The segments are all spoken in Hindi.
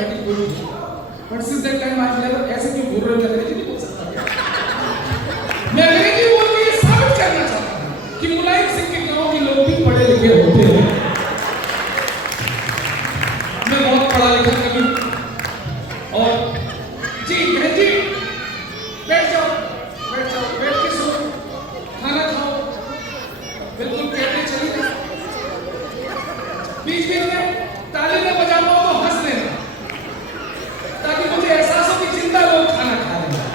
बैटिंग बोली थी, बट सिंस दैट टाइम आज नेवर ऐसे क्यों बोल रहे हैं, अंग्रेजी नहीं बोल सकता क्या? मैं अंग्रेजी बोल के ये साबित करना चाहता हूं कि मुलायम सिंह के गांव के लोग भी पढ़े लिखे होते हैं। मैं बहुत पढ़ा लिखा कभी, और जी बहन जी बैठ जाओ बैठ के सो, खाना खाओ, बिल्कुल कहते चलिए, बीच बीच में ताली न बजा पाओ तो हंस लेना, ताकि मुझे एहसास हो कि जिंदा लोग खाना खा रहे हैं।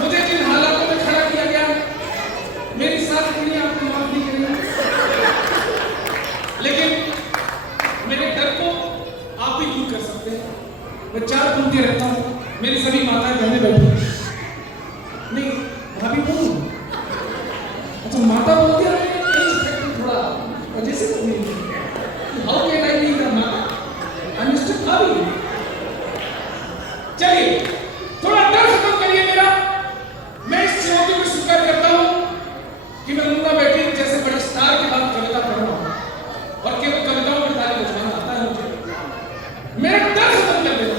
मुझे जिन हालातों में खड़ा किया गया, मेरी साथ के लिए आपको माफ नहीं करेंगे, लेकिन मेरे डर को आप भी दूर कर सकते हैं। मैं 4 कुंतियां रखता हूं, मेरी सभी माताएं बहनें बैठी, नहीं भाभी बोलूं, अच्छा माता बोलती है थोड़ा वजह से how can I be the माता, आई मिस्टर भाभी। चलिए थोड़ा डर खत्म करिए मेरा, मैं इस चुनौती को स्वीकार करता हूं कि मैं मुन्ना बैठी जैसे बड़े स्टार के बाद कविता पढ़ रहा हूं, और केवल कविताओं की तारीफ बजवाना आता है मुझे, मेरा डर खत्म कर देना।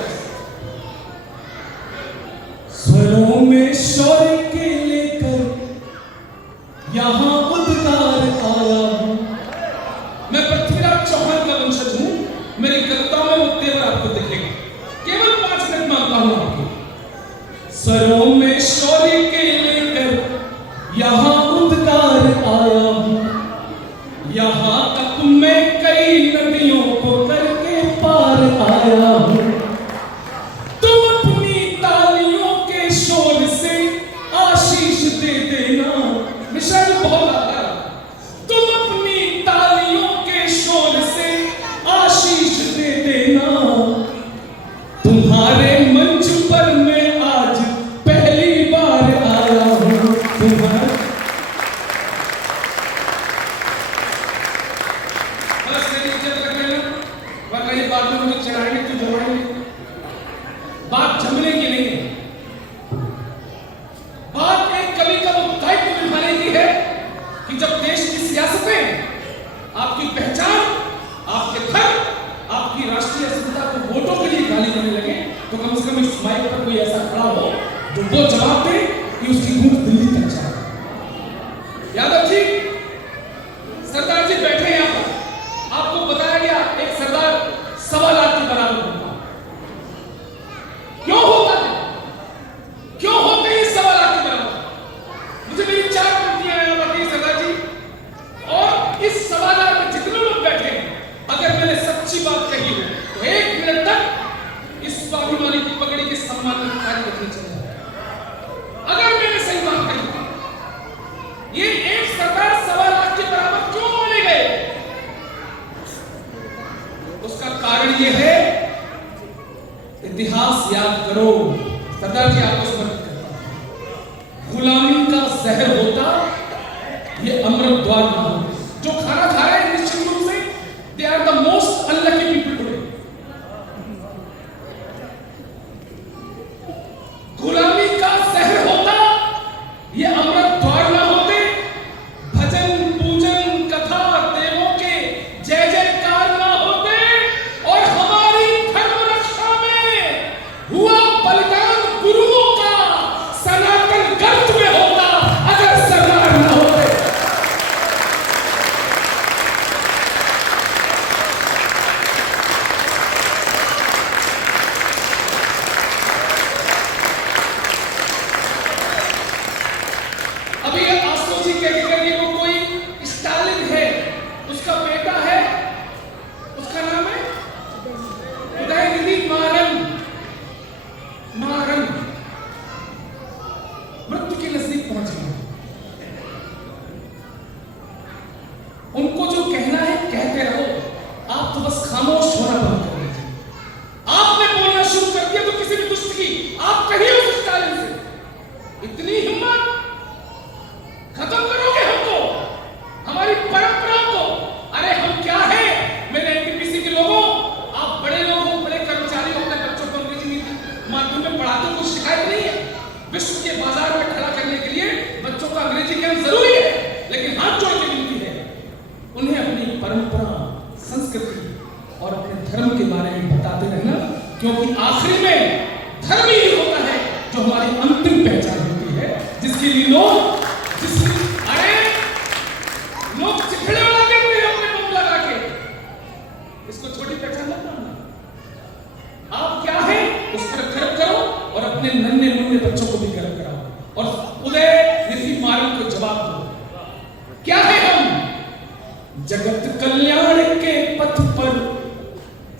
स्वरों में शौर्य के लेकर यहाँ उद्गार आया हूँ, मैं पृथ्वीराज चौहान का वंशज हूँ, मेरी कविताओं में वो तेवर आपको दिखेगा, केवल 5 मिनट मांगता हूँ आपके। स्वरों में शौर्य के लेकर यहाँ उद्गार आया हूँ, यहाँ तक मैं कई नदियों को करके पार आया हूँ, तुम अपनी तालियों के शोर से आशीष दे देना, मिशन बहुत आता है, तुम अपनी तालियों के शोर से आशीष दे देना, तुम्हारे मंच पर मैं आज पहली बार आया हूँ, तुम्हारे बस मेरी इज्जत रख लेना, वरना ये बात में मुझे चढ़ाएंगे तो जमाएंगे, बात जमने की नहीं है, बात एक कवि का वो दायित्व निभाने की है कि जब देश की सियासतें आपकी पहचान, आपके घर, आपकी राष्ट्रीय अस्मिता को वोटों के लिए गाली देने लगे, तो कम से कम इस माइक पर कोई ऐसा खड़ा हो जो वो जवाब दे कि उसकी गूंज दिल्ली तक जाए। यादव जी, सरदार जी बैठे हैं यहाँ पर, आपको बताया गया एक सरदार 1.25 लाख के बराबर होता है, क्यों होता है, क्यों होते हैं 1.25 लाख के बराबर? मुझे मेरी 4 पंक्तियां यहाँ पर दी सरदार जी, और इस 1.25 लाख में जितने लोग बैठे हैं, अगर मैंने सच्ची बात कही हो तो 1 मिनट तक इस स्वाभिमानी की पगड़ी के सम्मान में कार्य रखनी चाहिए। अगर मैंने सही बात कही, ये एक सरदार 1.25 लाख के बराबर क्यों बोले गए, उसका कारण ये है, इतिहास याद करो। सरदार जी आपको समर्पित करता हूं, गुलामी का जहर होता ये अमृत द्वार ना होते, जो खाना खा रहे हैं निश्चित रूप से they are the most unlucky people today. गुलामी का जहर होता ये अमृत द्वार ना होते, भजन पूजन कथा देवों के जय जयकार ना होते, और हमारी धर्म रक्षा में हुआ बलिदान गुरुओं का सनातन गर्भ में होता अगर सरदार ना होते। बताते रहना, क्योंकि आखिरी में धर्म ही होता है जो हमारी अंतिम पहचान होती है, जिसके लिए लोग चिखड़े उड़ा देते हैं अपने मुंह लगा के। इसको छोटी पहचान मत मानना। आप क्या है उस पर गर्व करो और अपने नन्हे मुन्ने बच्चों को भी गर्व कराओ और उदय निधि मार्ग को जवाब दो। क्या है हम? जगत कल्याण के पथ पर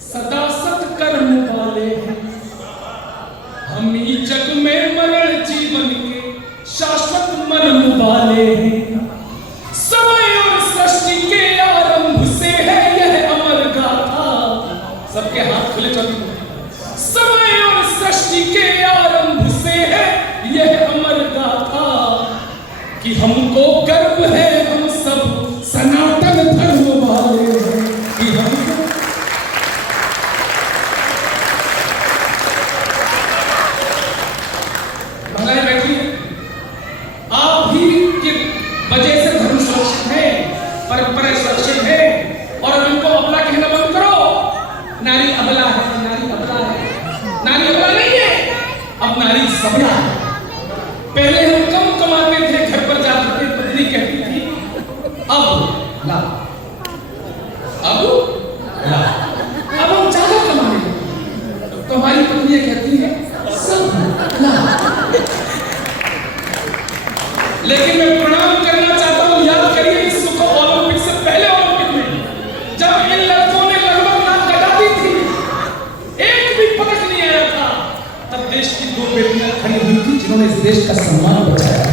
सदा सत्कर्म वाले हैं। हम ही जग में मरण जीवन के शाश्वत मर्म वाले हैं। समय और सृष्टि के आरंभ से है यह अमर गाथा। सबके हाथ खुले चलिए। समय और सृष्टि के आरंभ से है यह अमर गाथा कि हमको गर्व है, हम सब सनातन धर्म वाले हैं कि हमको भलाई बैठी। आप ही की वजह से धर्म सुरक्षित है, परंपरा सुरक्षित है। और इनको अबला कहना बंद करो। नारी अबला है, नारी अबला है। नारी अबला नहीं है, अब नारी सबला है। पहले हम कम कमाते थे, घर पर जाते थे, पत्नी कहती थी अब ला, अब ला। अब हम ज्यादा कमाने लगे तो हमारी पत्नी कहती है सब ला। लेकिन मैं प्रणाम करना चाहता हूं, याद करिए इस सुख ओलंपिक से पहले ओलंपिक में जब इन लड़कों ने लगभग नाक कटा दी थी, एक भी पदक नहीं आया था, तब देश की दो बेटियां खड़ी हुई थी जिन्होंने इस देश का सम्मान बचाया।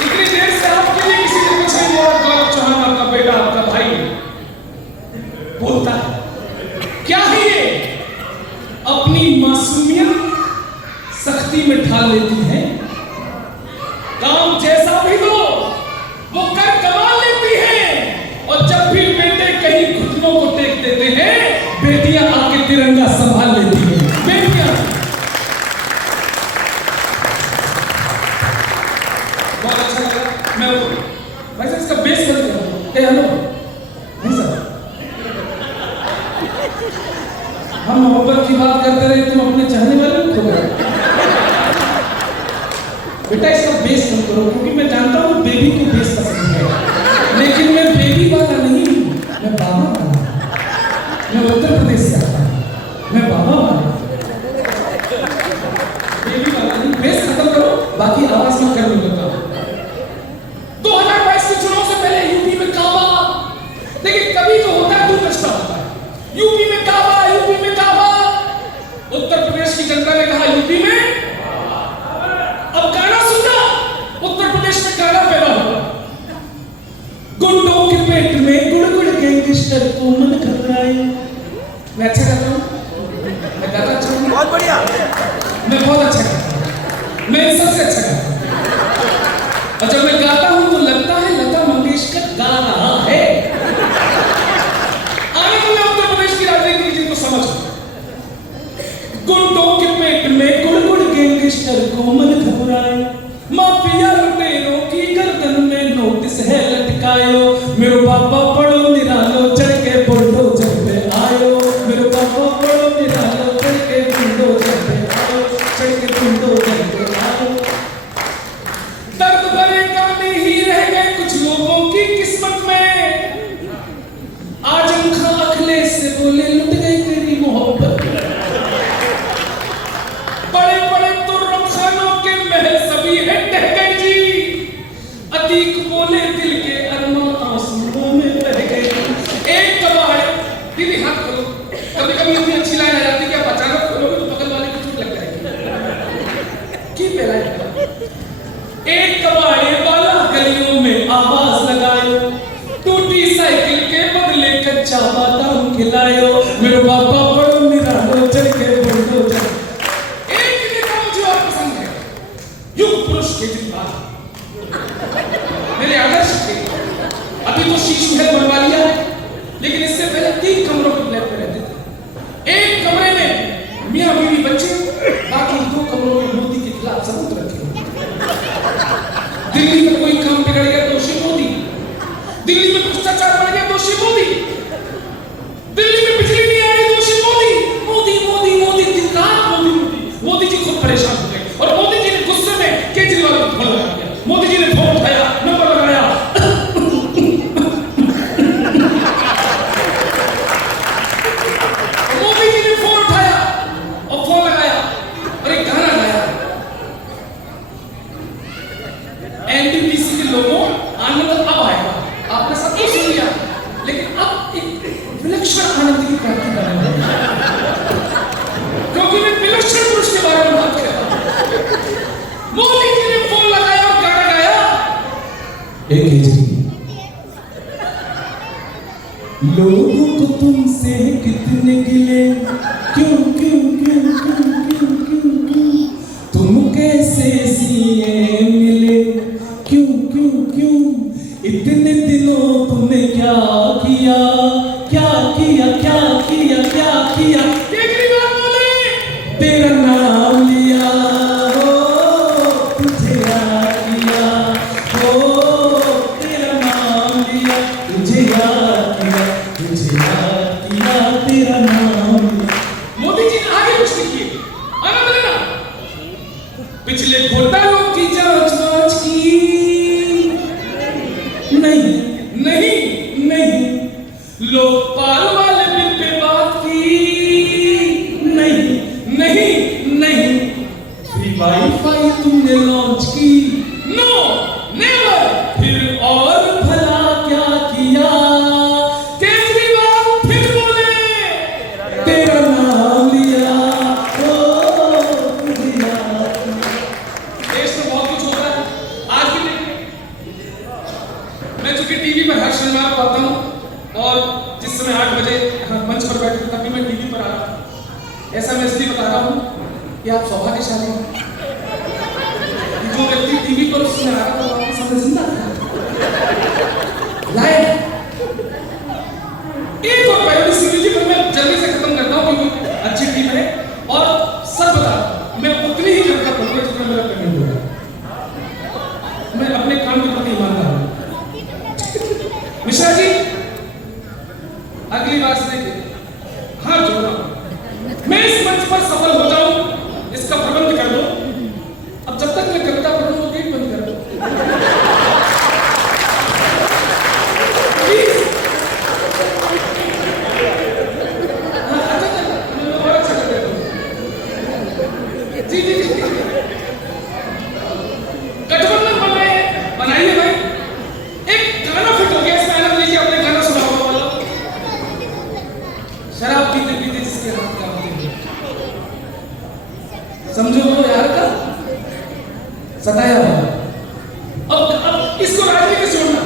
इतनी देर से आपके लिए किसी ने पूछा नहीं, गौरव चौहान आपका बेटा, आपका भाई बोलता है क्या है ये? अपनी मासूमियत सख्ती में ढाल लेती है। काम जैसा भी दो वो कर कमाल लेती है। और जब भी बेटे कहीं घुटनों को टेक देते हैं, बेटियां आके तिरंगा संभाल लेती हैं। बेटियां बहुत अच्छा लगा। मैं वैसे इसका बेस कर दिया। हेलो नहीं सर, हम मोहब्बत की बात करते रहे, तुम अपने चाहने वाले को खो गए। बेटा इसका बेस मत करो, क्योंकि मैं जानता हूँ बेबी को बेस पसंद है, लेकिन मैं बेबी वाला नहीं हूँ, मैं बाबा वाला। मैं उत्तर प्रदेश से आता हूँ, मैं बाबा वाला, बेबी वाला नहीं। बेस खत्म करो, बाकी आवाज में कर लूंगा। 2022 के चुनाव से पहले यूपी में काबा, देखिए कभी तो होता है, दूर रिश्ता होता है। यूपी में काबा, यूपी में काबा। उत्तर प्रदेश की जनता ने कहा यूपी में, अब गाना सुनना, उत्तर प्रदेश में गाना पैदा हुआ। गुंडों के पेट में गुड़-गुड़ गैंगस्टर को मन घबराए। मैं अच्छा गाता हूँ, मैं गाता अच्छा हूँ, बहुत बढ़िया, मैं बहुत अच्छा गाता हूँ, मैं सबसे अच्छा गाता हूँ। और जब मैं गाता हूँ तो लगता है लता मंगेशकर गा रहा है। आने को मैं उत्तर प्रदेश की राजनीति की जिनको समझ, गुंडों के पेट में गुड़-गुड़ गैंगस्टर को मन घबराए। माफिया लुटेरों की गर्दन में नोटिस है लटकायो। मेरो पापा पढ़ो निरालो, चढ़ के बुलडोजर पे आयो। मेरो पापा पढ़ो निरालो, चढ़ के बुलडोजर पे आयो, चढ़ के बुलडोजर पे आयो। दर्द भरे गाने ही रह गए कुछ लोगों की किस्मत में। आजम खां अखिलेश से बोले लुट गई तेरी मोहब्बत। बड़े बड़े तुर्रम खानों के महल सभी है ढह गए जी। अतीक बोले दिल के अरमान आंसुओं में बह गए। एक कबाड़, दीदी हाथ खोलो। कभी कभी इतनी अच्छी लाइन आ जाती है कि आप अचानक खोलोगे तो बगल वाले को चोट लग जाएगी। की पहला एक कबाड़े वाला गलियों में आवाज लगायो। टूटी साइकिल के बदले कच्चा बादाम खिलायो। मेरे पापा बड़ो निरालो, चढ़ के बुलडोजर। युग पुरुष केजरीवाल मेरे आदर्श थे। अभी तो शीश महल बनवा लिया है, लेकिन इससे पहले 3 कमरों के फ्लैट में रहते थे। एक कमरे में मियां बीवी बच्चे, बाकी 2 कमरों में मोदी के खिलाफ सबूत रखे हुए। दिल्ली में कोई काम बिगड़ गया दोषी मोदी, दिल्ली में भ्रष्टाचार बढ़ गया दोषी मोदी। एक केजरी, लोगों को तुमसे कितने गिले, क्यों क्यों क्यों क्यों क्यों क्यों क्यों, तुम कैसे सीए मिले, क्यों क्यों क्यों, इतने दिनों तुमने क्या किया, क्या किया क्या किया क्या किया। केजरीवाल बोले तेरा नाम लिया, तुझे याद किया, तेरा नाम लिया, तुझे याद किया, तुझे याद किया, तेरा नाम। मोदी जी ने आगे कुछ लिखिए, आनंद लेना। पिछले घोटालों की जांच वांच की, नहीं नहीं नहीं, लोकपाल वाले बिल पे बात की, नहीं नहीं नहीं, फ्री वाईफाई तुमने लॉन्च की, नो नेवर, फिर और भला क्या किया। केजरीवाल फिर बोले तेरा नाम लिया, तुझे याद किया। देश में बहुत कुछ होता है, आज भी देखिए। मैं चूंकि टीवी पर हर शनिवार को आता हूँ और जिस समय 8 बजे मंच पर बैठे तभी मैं टीवी पर आ रहा था। ऐसा मैं इसलिए बता रहा हूँ कि आप सौभाग्यशाली हैं। जो व्यक्ति टीवी पर उस समय आ रहा था वो आपके सामने जिंदा था, लाइव। एक और पहले सीरीज पर मैं जल्दी से खत्म करता हूँ क्योंकि अच्छी टीम है और सच बता मैं उतनी ही जनता करूँगा जितना मेरा पेमेंट होगा। मैं अपने काम के प्रति ईमानदार हूँ। मिश्रा जी अगली बार से देखिए हाथ जोड़ना, मैं इस मंच पर सफल हो जाऊं इसका प्रबंध कर दो। अब जब तक मैं कविता पढ़ूं तो गेट बंद कर दो प्लीज। अच्छा कर देता हूं। जी जी जी गठबंधन बनाइए भाई। एक गाना फिट हो गया, इसमें आनंद लीजिए, अपने गाना सुनाओ वाला। शराब पीते पीते जिसके हाथ कांपते हैं, समझो वो यार का सताया हुआ। अब इसको राजनीति से जोड़ना।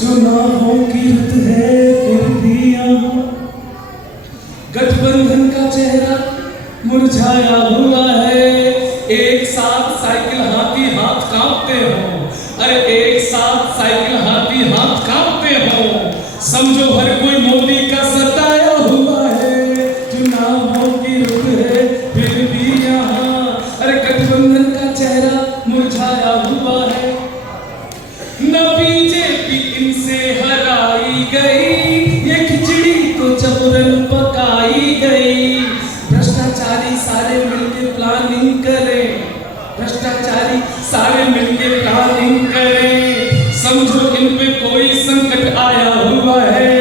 चुनावों की रुत है फिर भी यहाँ गठबंधन का चेहरा मुरझाया हुआ है। एक साथ साइकिल हाथी हाथ कांपते हो, अरे एक साथ साइकिल हाथी हाथ कांपते हो, समझो हर कोई मोदी का सताया हुआ है। चुनावों की रुत है फिर भी यहाँ, अरे गठबंधन का चेहरा मुरझाया हुआ है। न बीजेपी इनसे हराई गई, ये खिचड़ी तो जबरन पकाई गई। भ्रष्टाचारी सारे मिलके प्लानिंग करें, भ्रष्टाचारी सारे मिलके प्लानिंग करें, समझो इन पे कोई संकट आया हुआ है।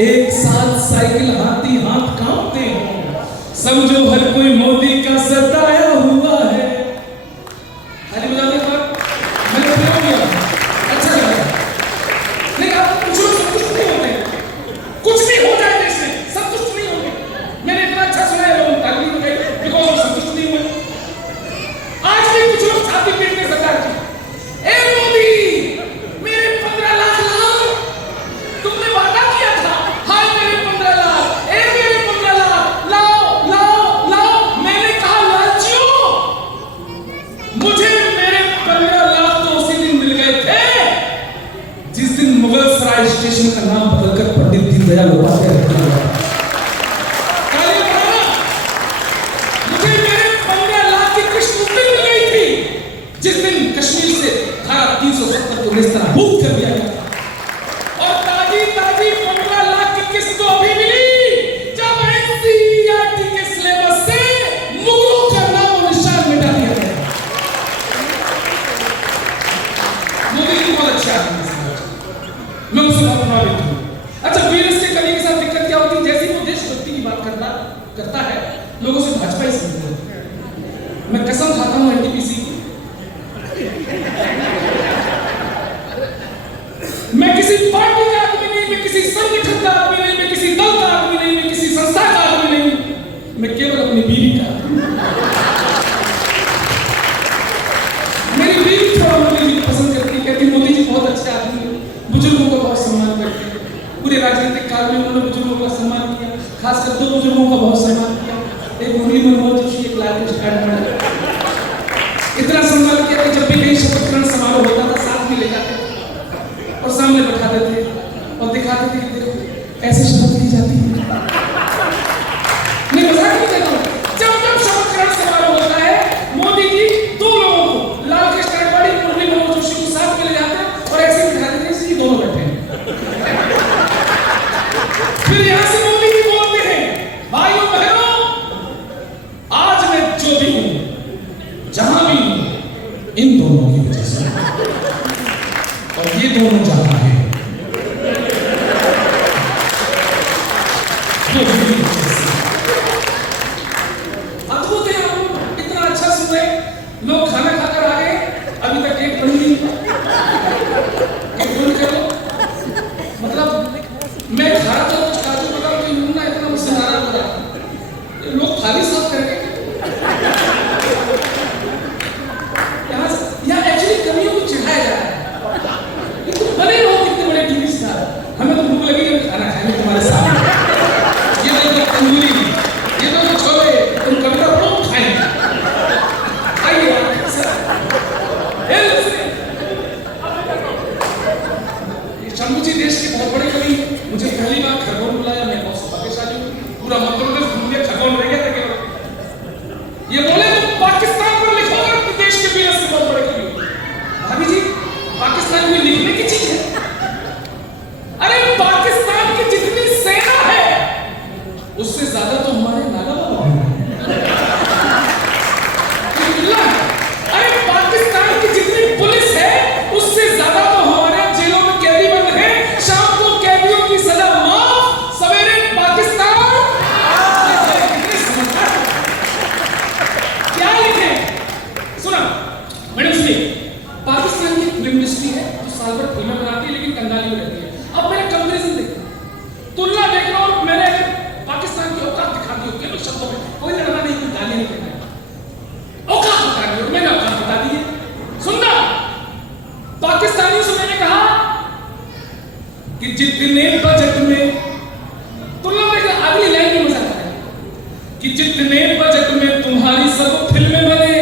एक साथ साइकिल हाथी हाथ कांपते हो, समझो हर कोई मोदी का सताया हुआ है। ताली बजा दे मैंने प्रयोग किया, अच्छा लगा। नहीं आप कुछ लोग संतुष्ट नहीं होते, कुछ भी हो जाए देश में संतुष्ट नहीं होंगे। मैंने इतना अच्छा सुना है लोग ताली बजाई बिकॉज वो संतुष्ट नहीं हुए। आज भी कुछ लोग छाती पीटते सरकार की, ए मोदी मेरे 15 लाख लाओ, तुमने वादा किया था, हाय मेरे 15 लाख, ए मेरे 15 लाख लाओ लाओ लाओ। मैंने कहा लालचियों, मुझे मेरे 15 लाख तो उसी दिन मिल गए थे जिस दिन मुगल सराय स्टेशन का नाम बदलकर पंडित दीनदयाल उपाध्याय रख दिया गया। मुझे मेरे 15 लाख की किस्त उस दिन मिल गई थी जिस दिन कश्मीर से धारा 370 को नेस्तनाबूद कर दिया गया। और ताजी ताजी 15 लाख की किस्त तो अभी मिली जब एनसीईआरटी के सिलेबस से मुगलों का नाम और निशान मिटा दिया गया। मोदी जी बहुत अच्छा आदमी है, मैं उनसे बहुत प्रभावित हूँ। अच्छा वीरेंद्र से कभी के साथ दिक्कत क्या होती है, जैसे वो देशभक्ति की बात करता है लोगों से भाजपा ही समझते हैं। मैं कसम खाता हूँ एनटीपीसी की, मैं किसी पार्टी का आदमी नहीं, मैं किसी संगठन का आदमी नहीं, मैं किसी दल का आदमी नहीं, मैं किसी संस्था का आदमी नहीं, मैं केवल अपनी बीवी का आदमी। मेरी बीवी थोड़ा मुझे पसंद बुजुर्गों का बहुत सम्मान करते हैं। पूरे राजनीतिक काल में उन्होंने बुजुर्गों का सम्मान किया, खासकर 2 बुजुर्गों का बहुत सम्मान किया, एक मुरली मनोहर जोशी, एक लालकृष्ण आडवाणी। इतना सम्मान किया कि जब भी कहीं शपथ ग्रहण समारोह होता था साथ में ले जाते और सामने बैठा देते और दिखाते थे कि देखो ऐसे शपथ ली जाती है। मैं मजाक नहीं कर रहा हूं। जब जब शपथ ग्रहण समारोह होता है मोदी जी 2 लोगों को, लालकृष्ण आडवाणी, मुरली मनोहर जोशी को साथ में ले जाते हैं और ऐसे बिठा देते हैं कि दोनों बैठे हैं। फिर यहां से मोदी जी बोलते हैं, भाइयों बहनों, आज मैं जो भी हूं, जहां भी हूं, इन दोनों की वजह से, और ये दोनों जहां है अद्भुत है। आप इतना अच्छा सुन रहे, लोग खाना खाकर आ गए, अभी तक गेट बंद नहीं, गेट बंद करो। मतलब मैं खा रहा था कुछ काजू बादाम की मुन्ना, इतना मुझसे नाराज हो रहा, लोग थाली साफ करके यहाँ एक्चुअली कमियों को चिढ़ाया जा रहा है कि तुम बने रहो कितने बड़े टीवी स्टार, हमें तो भूख लगी है खाना खाएंगे तुम्हारे साथ। ये तो तंदूरी, ये तो छोले, तुम कभी रोक खाएंगे। आइए शंभू जी देश के बहुत बड़े कवि, मुझे पहली बार खरगोन बुलाया, मैं बहुत सौभाग्यशाली हूँ। पूरा मध्य प्रदेश घूम लिया, खरगोन रह गया था केवल। ये बोले तो पाकिस्तान पर लिखो अपने देश के वीर से बहुत बड़े कवि। भाभी जी पाकिस्तान में लिखने की चीज है? अरे पाकिस्तान की जितनी सेना है उससे ज्यादा तो हमारे नागा बाबा हैं। अरे पाकिस्तान की जितनी पुलिस है उससे ज्यादा तो हमारे जेलों में कैदी बंद हैं। शाम को कैदियों की सजा माफ, सवेरे पाकिस्तान। क्या लिखे? सुना मैडम, सुनिए, पाकिस्तान की फिल्म इंडस्ट्री है जो साल भर फिल्में बनाती है लेकिन कंगाली में रहती है। अब मैंने कंपैरिजन देखा, तुलना देख रहा हूं, मैंने पाकिस्तान की औकात दिखा दी, केवल शब्दों में, कोई लड़ना नहीं, कोई गाली नहीं देना, औकात बता दी और मैंने औकात बता दी है। सुनना, पाकिस्तानियों से मैंने कहा कि जितने बजट में, तुलना में अगली लाइन में मजा आता है कि जितने बजट में तुम्हारी सब फिल्में बने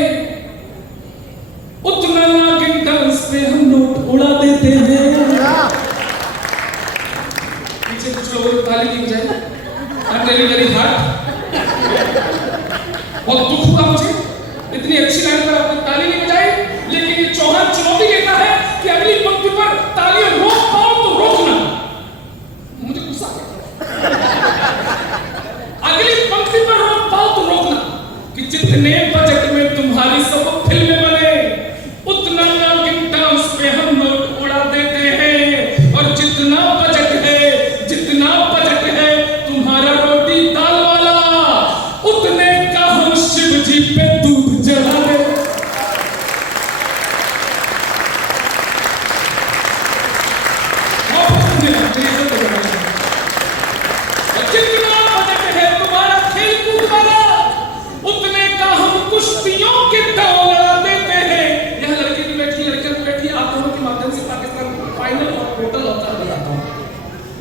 उतना नागिन डांस पे हम नोट उड़ा देते हैं। पीछे कुछ लोगों ने ताली की बजाय वेरी हार्ड, बहुत दुख हुआ मुझे, इतनी अच्छी लाइन पर आपने ताली नहीं बजाई। लेकिन ये चौहान चुनौती देता है कि अगली पंक्ति पर तालियां रोक पाओ तो रोकना। मुझे गुस्सा आ गया। अगली पंक्ति पर रोक पाओ तो रोकना कि जितने बजट में तुम्हारी सब फिल्में बने उतना नागिन डांस पे हम नोट उड़ा देते हैं। और जितना बजट है तुम्हारा रोटी दाल वाला, उतने का हम शिव जी पे दूध चढ़ा दे। जितना बजट है तुम्हारा खेल कूद वाला, उतने का हम कुश्तियों के दांव लड़ा देते हैं। यह लड़की भी बैठी, लड़कियां भी बैठी, आप दोनों के माध्यम से पाकिस्तान फाइनल और टोटल होता बताता हूं।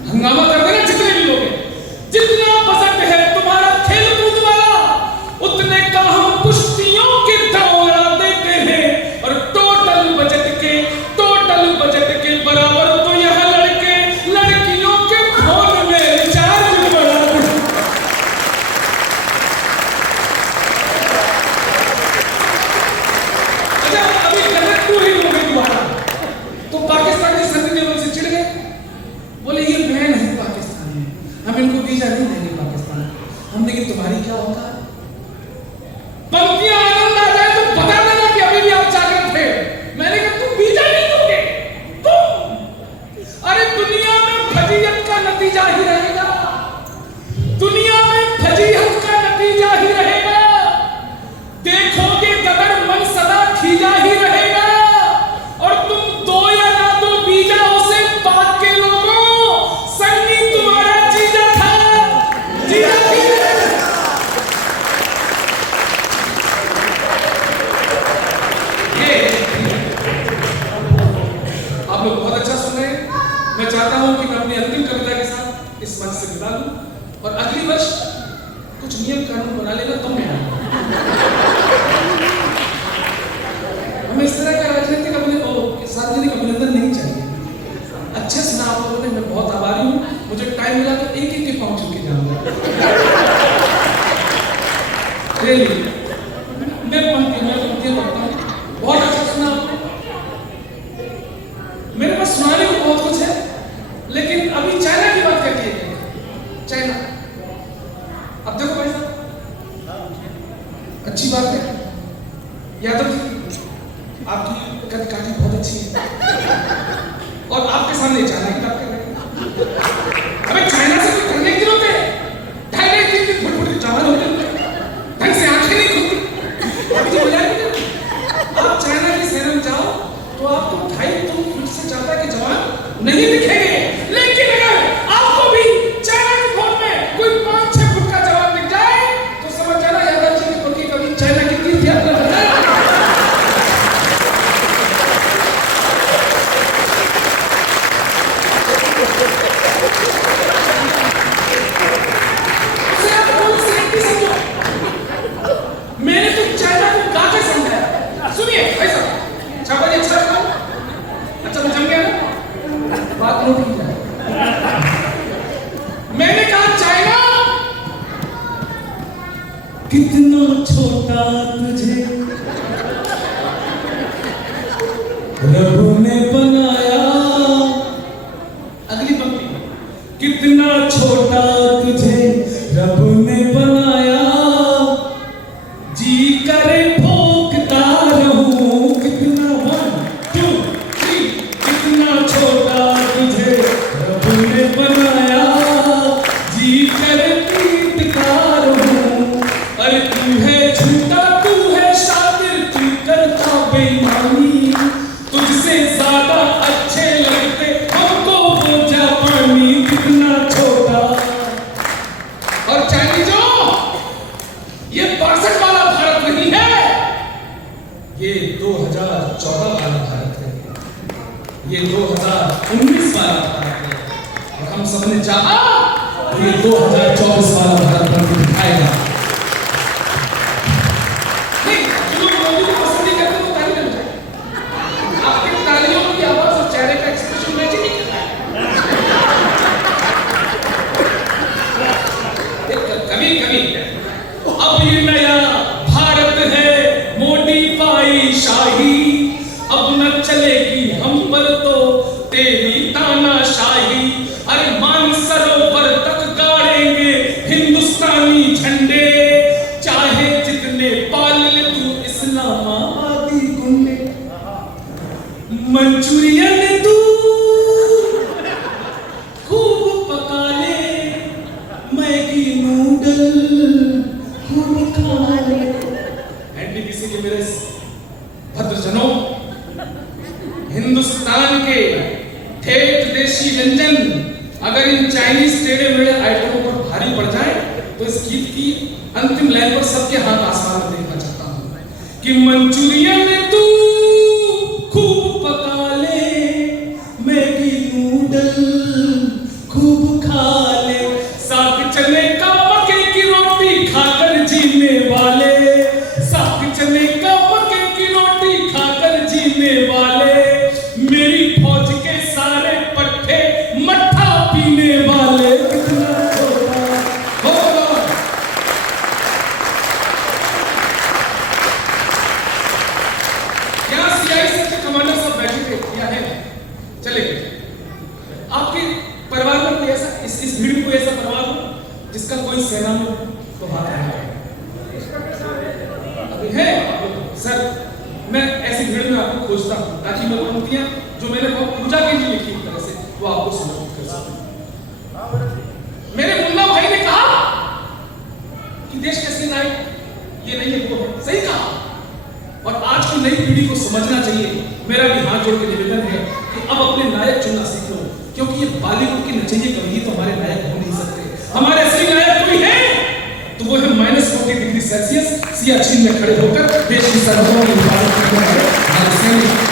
हंगामा कर देना जितने भी लोग हैं। जितना बजट है तुम्हारा खेल कूद वाला, उतने का हम कुश्तियों के दांव लड़ा देते हैं। और टोटल बजट के बराबर तो यह लड़के लड़कियों के फोन में रिचार्ज बढ़ा देते। अच्छा, अभी गलत पूरी हो गई दोबारा तो पाकिस्तानी संघ से चिढ़ गए, बोले ये बैन है पाकिस्तान में, हम इनको वीजा नहीं देंगे पाकिस्तान। हमने कि तुम्हारी क्या होता है? पंक्तियां आनंद आ जाए तो बता देना कि अभी भी आप जागृत थे। मैंने कहा तुम वीजा नहीं दोगे तुम? अरे दुनिया में फजीयत का नतीजा ही रहेगा, दुनिया में फजीयत का नतीजा ही रहेगा। देखोगे गदर मन सदा खींचा ही रहेगा। और तुम दो या ना दो वीजा उसे पाक के लोगों, सन्नी तुम्हारा जीजा था। चाहता हूं कि मैं अपनी अंतिम कविता के साथ इस मंच से विदा लूं और अगली वर्ष कुछ नियम कानून बना लेना तो मैं हमें इस तरह का राजनीतिक सार्वजनिक अभिनंदन नहीं चाहिए। अच्छे सुना आप लोगों ने, मैं बहुत आभारी हूँ। मुझे टाइम मिला तो एक के पाँव छू के जाऊंगा। मैं पंक्तियां पढ़ता हूँ। बहुत अच्छा सुना आपने। मेरे पास सुनाने को बहुत कुछ है, लेकिन अभी चाइना की बात करके चाइना। अब देखो भाई साहब, अच्छी बात है यादव जी, आपकी कदकाठी बहुत अच्छी है और आपके सामने चाइना की बात कर रहे हैं। हमें चाइना से कुछ करने की जरूरत है। 2.5-3 दिन फुट जवान होते ढंग से आंखें नहीं खुलती। आप चाइना की सेना में जाओ तो आपको 2.5-3 फुट से ज्यादा के जवान नहीं दिखेंगे, लेकिन अगर आपको भी चाइना की फौज में कोई 5-6 फुट का जवान दिख जाए तो समझ जाना यादव जी की पक्की कभी चाइना की तीर्थ यात्रा हो जाए। मैंने तो चाइना को गाके समझाया। सुनिए भाई साहब, छापा जी अच्छा था? अच्छा तो जम गया ना? बात नोट की जाए। मैंने कहा चाइना कितना छोटा तुझे रब ने बनाया। अगली पंक्ति, कितना छोटा तुझे रब ने बनाया, जी करे भोगता रहूं। कितना 1 2 3, कितना छोटा तुझे रब ने बनाया, जी करे पीटता रहूं। अरे तू है झूठा, तू है शातिर, तू करता बेईमानी, तुझसे ज्यादा अच्छे लगते हमको वो जापानी। कितना छोटा। और चाइनीजों, ये 62 वाला भारत नहीं है, ये 2014 वाला भारत है, ये 2019 वाला भारत है। और हम सबने चाहा ये 2024 वाला भारत बन के दिखाएगा। नहीं, जो लोग मोदी को पसंद नहीं करते वो ताली बन जाए। आपकी तालियों की आवाज और चेहरे का एक्सप्रेशन मैच नहीं करता है। कभी अब ये नया भारत है, मोडिफाई शाही, अब न चलेगी हम पर तो तेरी तानाशाही। अरे मानसरोवर तक गाड़ेंगे हिंदुस्तानी झंडे, चाहे जितने पाल ले तू इस्लामाबादी गुंडे। मंचूरियन तू खूब पका ले, मैगी नूडल खूब खा ले। एनटीपीसी के मेरे भद्रजनों, हिंदुस्तान के ठेठ देशी व्यंजन अगर इन चाइनीज टेढ़े मेढ़े आइटमों पर भारी पड़ जाए तो इस गीत की अंतिम लाइन पर सबके हाथ आसमान में देखना चाहता हूं कि मंचूरियन तू खूब पका ले, मैगी नूडल खूब खा ले, साग चने का मक्के की रोटी खाकर जीने वाले, साग चने का मक्के की रोटी खाकर जीने वाले, मेरी फौज के सारे पट्टे मट्ठा पीने वाले। कितना छोटा होगा। क्या सीआईएसएफ के कमांडर सब बैठे थे या है? चले गए। आपके परिवार में कोई ऐसा इस भीड़ में कोई ऐसा परिवार हो जिसका कोई सेना में तो हाथ है? अभी है सर, मैं ऐसी भीड़ में आपको खोजता हूं ताकि मैं पंक्तियां जो मैंने पूजा के लिए लिखी तरह से वो आपको समर्पित कर सकूं। मेरे मुन्ना भाई ने कहा कि देश के असली नायक ये नहीं है, वो है। सही कहा। और आज की नई पीढ़ी को समझना चाहिए। मेरा भी हाथ जोड़ के निवेदन है कि अब अपने नायक चुनना सीख लो, क्योंकि ये बॉलीवुड की नचनिए कभी तो हमारे नायक हो नहीं सकते। हमारे असली नायक कोई है तो वो है -40 डिग्री सेल्सियस सियाचिन में खड़े होकर देश की सरहदों की हिफाजत करने वाले